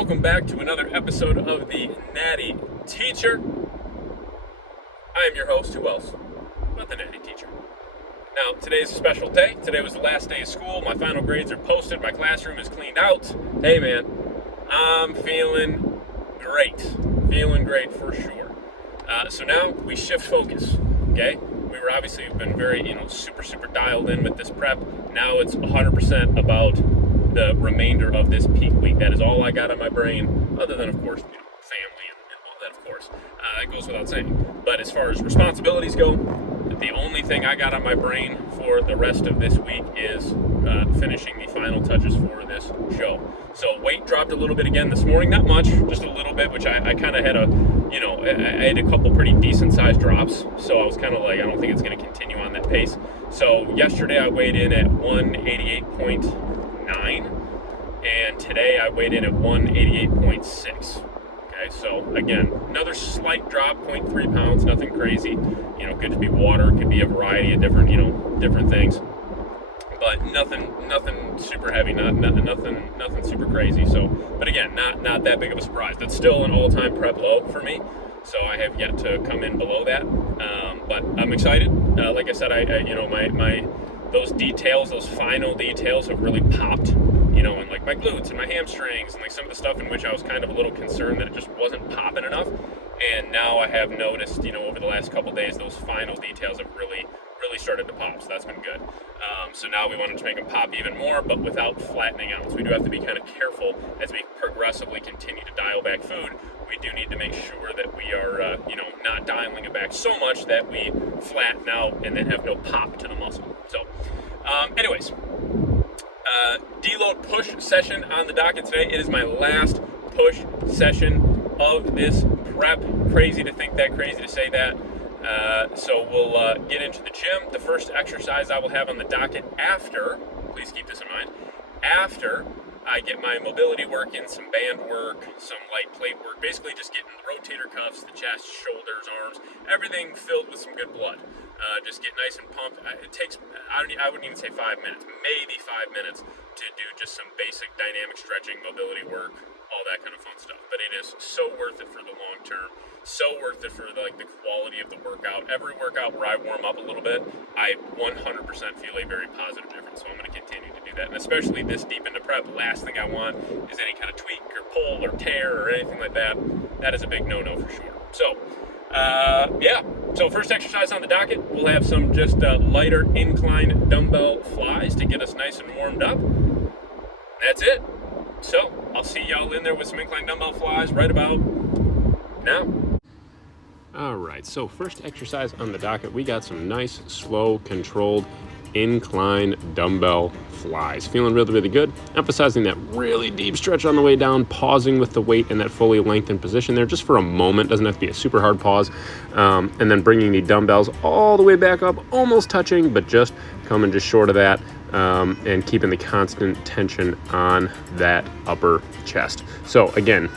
welcome back to another episode of the Natty Teacher. I am your host, who else but the Natty Teacher. Now, today's a special day. Today was the last day of school. My final grades are posted. My classroom is cleaned out. Hey, man, I'm feeling great. Feeling great for sure. So now we shift focus, okay? We've obviously been very, super dialed in with this prep. Now it's 100% about the remainder of this peak week. That is all I got on my brain, other than, of course, family and all that, of course. That goes without saying. But as far as responsibilities go, the only thing I got on my brain for the rest of this week is finishing the final touches for this show. So weight dropped a little bit again this morning, not much, just a little bit, which I kind of had I had a couple pretty decent sized drops. So I was kind of like, I don't think it's going to continue on that pace. So yesterday I weighed in at 188.9, and today I weighed in at 188.6. Okay, so again, another slight drop, 0.3 pounds, nothing crazy. Could be water, could be a variety of different things, but nothing super heavy, nothing super crazy. So, but again, not that big of a surprise. That's still an all-time prep low for me. So I have yet to come in below that, but I'm excited. Like I said, my those details, those final details, have really popped. And like my glutes and my hamstrings and like some of the stuff in which I was kind of a little concerned that it just wasn't popping enough. And now I have noticed, over the last couple days, those final details have really started to pop. So that's been good. So now we wanted to make them pop even more, but without flattening out. So we do have to be kind of careful as we progressively continue to dial back food. We do need to make sure that we are, not dialing it back so much that we flatten out and then have no pop to the muscle. So, anyways. Deload push session on the docket today. It is my last push session of this prep. Crazy to think that, crazy to say that. So we'll get into the gym. The first exercise I will have on the docket after, please keep this in mind, after I get my mobility work in, some band work, some light plate work, basically just getting the rotator cuffs, the chest, shoulders, arms, everything filled with some good blood. Just get nice and pumped. It takes, I wouldn't even say 5 minutes, maybe 5 minutes to do just some basic dynamic stretching, mobility work, all that kind of fun stuff. But it is so worth it for the long term, so worth it for the quality of the workout. Every workout where I warm up a little bit, I 100% feel a very positive difference. So I'm going to continue to do that. And especially this deep into prep, last thing I want is any kind of tweak or pull or tear or anything like that. That is a big no-no for sure. So, So first exercise on the docket, we'll have some just lighter incline dumbbell flies to get us nice and warmed up. That's it. So I'll see y'all in there with some incline dumbbell flies right about now. All right, so first exercise on the docket, we got some nice, slow, controlled incline dumbbell flies. Feeling really, really good. Emphasizing that really deep stretch on the way down, pausing with the weight in that fully lengthened position there just for a moment. Doesn't have to be a super hard pause. And then bringing the dumbbells all the way back up, almost touching, but just coming just short of that. And keeping the constant tension on that upper chest. So again,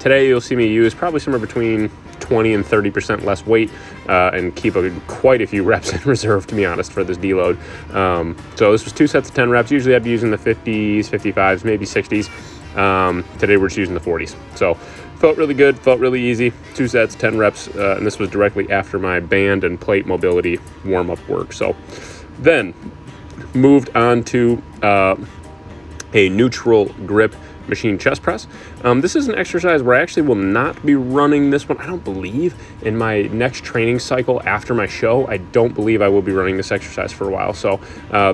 today you'll see me use probably somewhere between 20 and 30% less weight and keep quite a few reps in reserve, to be honest, for this deload. So this was 2 sets of 10 reps. Usually I'd be using the 50s, 55s, maybe 60s. Today we're just using the 40s. So felt really good, felt really easy. 2 sets, 10 reps, and this was directly after my band and plate mobility warm-up work. So then moved on to a neutral grip machine chest press. This is an exercise where I actually will not be running this one. I don't believe in my next training cycle after my show. I don't believe I will be running this exercise for a while. So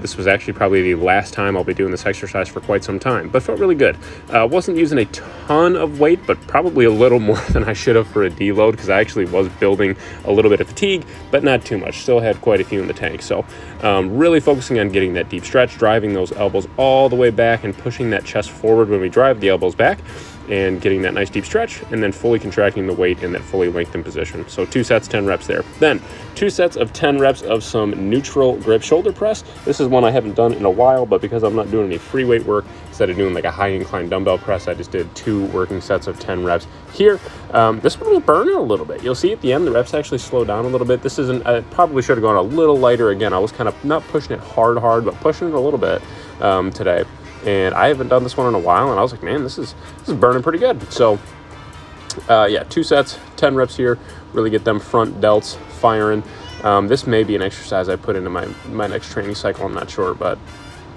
this was actually probably the last time I'll be doing this exercise for quite some time, but felt really good. Wasn't using a ton of weight, but probably a little more than I should have for a deload because I actually was building a little bit of fatigue, but not too much. Still had quite a few in the tank. So really focusing on getting that deep stretch, driving those elbows all the way back and pushing that chest forward when we drive the elbows back, and getting that nice deep stretch, and then fully contracting the weight in that fully lengthened position. So 2 sets, 10 reps there. Then 2 sets of 10 reps of some neutral grip shoulder press. This is one I haven't done in a while, but because I'm not doing any free weight work, instead of doing like a high incline dumbbell press, I just did 2 working sets of 10 reps here. This one was burning a little bit. You'll see at the end, the reps actually slow down a little bit. This isn't, I probably should have gone a little lighter again. I was kind of not pushing it hard, but pushing it a little bit today. and I haven't done this one in a while, and I was like, man, this is burning pretty good. So yeah, 2 sets, 10 reps here, really get them front delts firing. This may be an exercise I put into my next training cycle, I'm not sure, but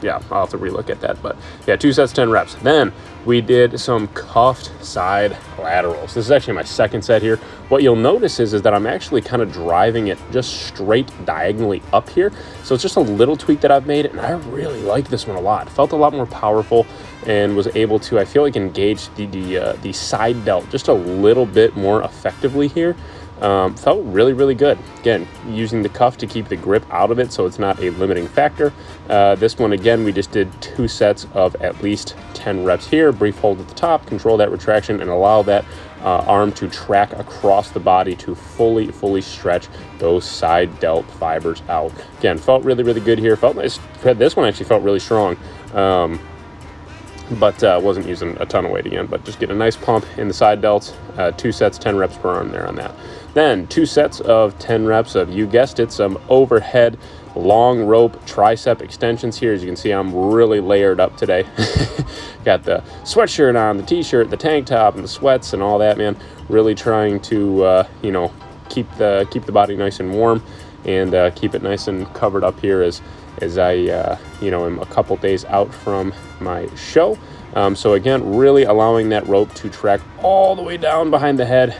yeah, I'll have to relook at that. But yeah, 2 sets, 10 reps. Then we did some cuffed side laterals. This is actually my second set here. What you'll notice is that I'm actually kind of driving it just straight diagonally up here. So it's just a little tweak that I've made, and I really like this one a lot. It felt a lot more powerful and was able to, I feel like, engage the side delt just a little bit more effectively here. Felt really, really good. Again, using the cuff to keep the grip out of it so it's not a limiting factor. This one, again, we just did 2 sets of at least 10 reps here. Brief hold at the top, control that retraction, and allow that arm to track across the body to fully stretch those side delt fibers out. Again, felt really, really good here. Felt nice. This one actually felt really strong. But wasn't using a ton of weight again, but just get a nice pump in the side delts. 2 sets, 10 reps per arm there on that. Then 2 sets of 10 reps of, you guessed it, some overhead long rope tricep extensions here. As you can see, I'm really layered up today. Got the sweatshirt on, the t-shirt, the tank top, and the sweats and all that, man. Really trying to, you know, keep the body nice and warm, and keep it nice and covered up here as I, you know, am a couple days out from my show. So again, really allowing that rope to track all the way down behind the head,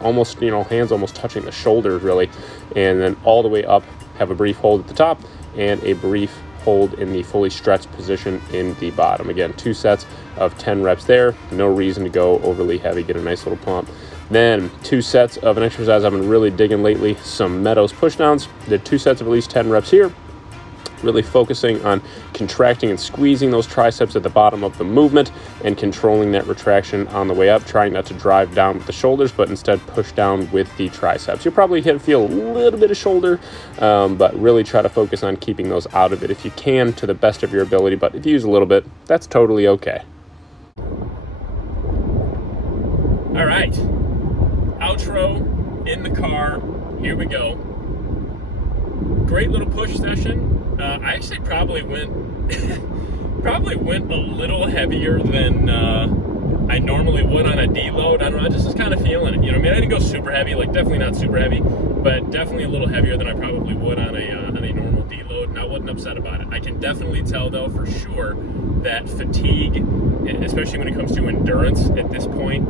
almost, you know, hands almost touching the shoulders really, and then all the way up, have a brief hold at the top and a brief hold in the fully stretched position in the bottom. Again, 2 sets of 10 reps there. No reason to go overly heavy, get a nice little pump. Then 2 sets of an exercise I've been really digging lately, some Meadows pushdowns. Did 2 sets of at least 10 reps here. Really focusing on contracting and squeezing those triceps at the bottom of the movement and controlling that retraction on the way up, trying not to drive down with the shoulders, but instead push down with the triceps. You'll probably feel a little bit of shoulder, but really try to focus on keeping those out of it if you can to the best of your ability. But if you use a little bit, that's totally okay. All right, outro in the car, here we go. Great little push session. I actually probably went a little heavier than I normally would on a deload. I don't know, I just was kind of feeling it. You know, I mean, I didn't go super heavy, like definitely not super heavy, but definitely a little heavier than I probably would on a normal deload, and I wasn't upset about it. I can definitely tell, though, for sure, that fatigue, especially when it comes to endurance at this point,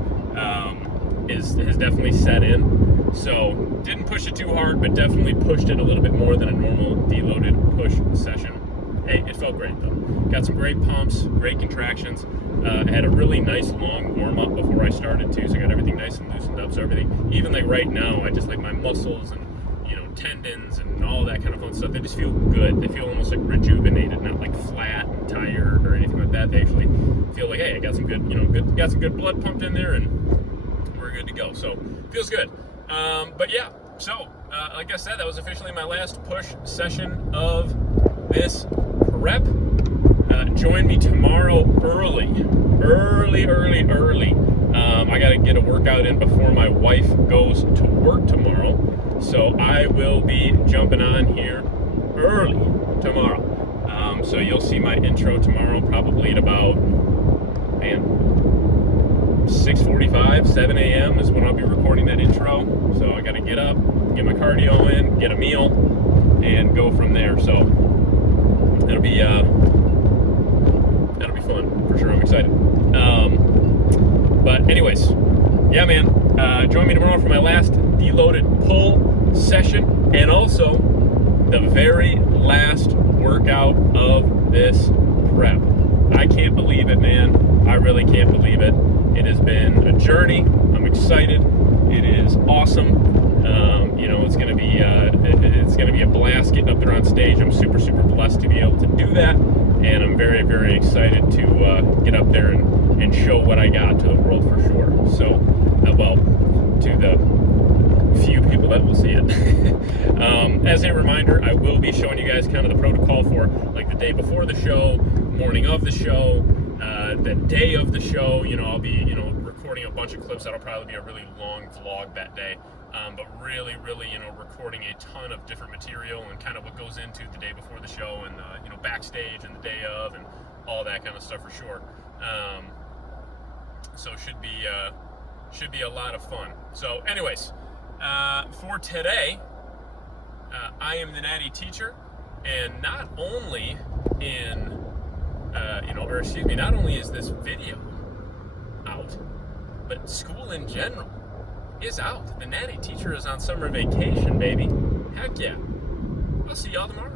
has definitely set in. So didn't push it too hard, but definitely pushed it a little bit more than a normal deloaded push session. Hey, it felt great though. Got some great pumps, great contractions. I had a really nice long warm up before I started too, so I got everything nice and loosened up. So everything, even like right now, I just like my muscles and, you know, tendons and all that kind of fun stuff. They just feel good. They feel almost like rejuvenated, not like flat and tired or anything like that. They actually feel like, hey, I got some good, you know, got some good blood pumped in there, and we're good to go. So feels good. But yeah, so like I said, that was officially my last push session of this prep. Join me tomorrow early. I got to get a workout in before my wife goes to work tomorrow. So I will be jumping on here early tomorrow. So you'll see my intro tomorrow probably at about, 6:45, 7 a.m. is when I'll be recording that intro. So I got to get up, get my cardio in, get a meal, and go from there. So that'll be fun for sure. I'm excited. But anyways, yeah, man. Join me tomorrow for my last deloaded pull session, and also the very last workout of this prep. I can't believe it, man. I really can't believe it. It has been a journey. I'm excited. It is awesome. You know, it's gonna be a blast getting up there on stage. I'm super blessed to be able to do that, and I'm very excited to get up there and show what I got to the world for sure. So, well, to the few people that will see it. As a reminder, I will be showing you guys kind of the protocol for like the day before the show, morning of the show, the day of the show. You know, I'll be, you know, recording a bunch of clips. That'll probably be a really long vlog that day. But really, you know, recording a ton of different material and kind of what goes into the day before the show, and you know, backstage and the day of, and all that kind of stuff for sure. So should be a lot of fun. So anyways, for today, I am the Natty Teacher, and not only not only is this video out, but school in general is out. The Natty Teacher is on summer vacation, baby. Heck yeah. I'll see y'all tomorrow.